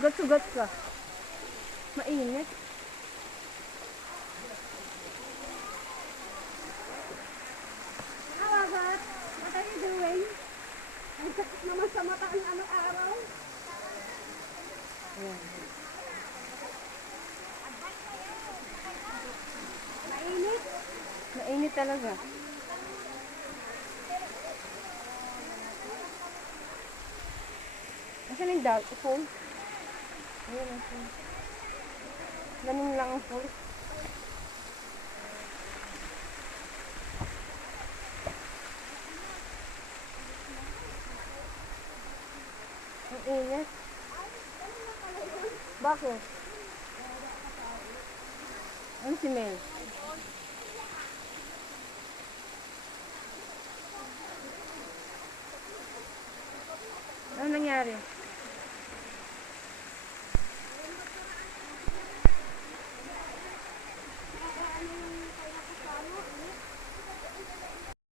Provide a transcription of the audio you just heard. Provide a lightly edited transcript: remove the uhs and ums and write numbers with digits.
Sugat-sugat ka. Mainit. Awagat, what are you doing? Ang sakit naman sa mata ang anong araw. Ayan. Mainit. Mainit talaga. Asan yung dog? Phone? Ayan ang phone. Ganun lang ang phone. Ang init. Bakit? Ano si Mel? Ano nangyari?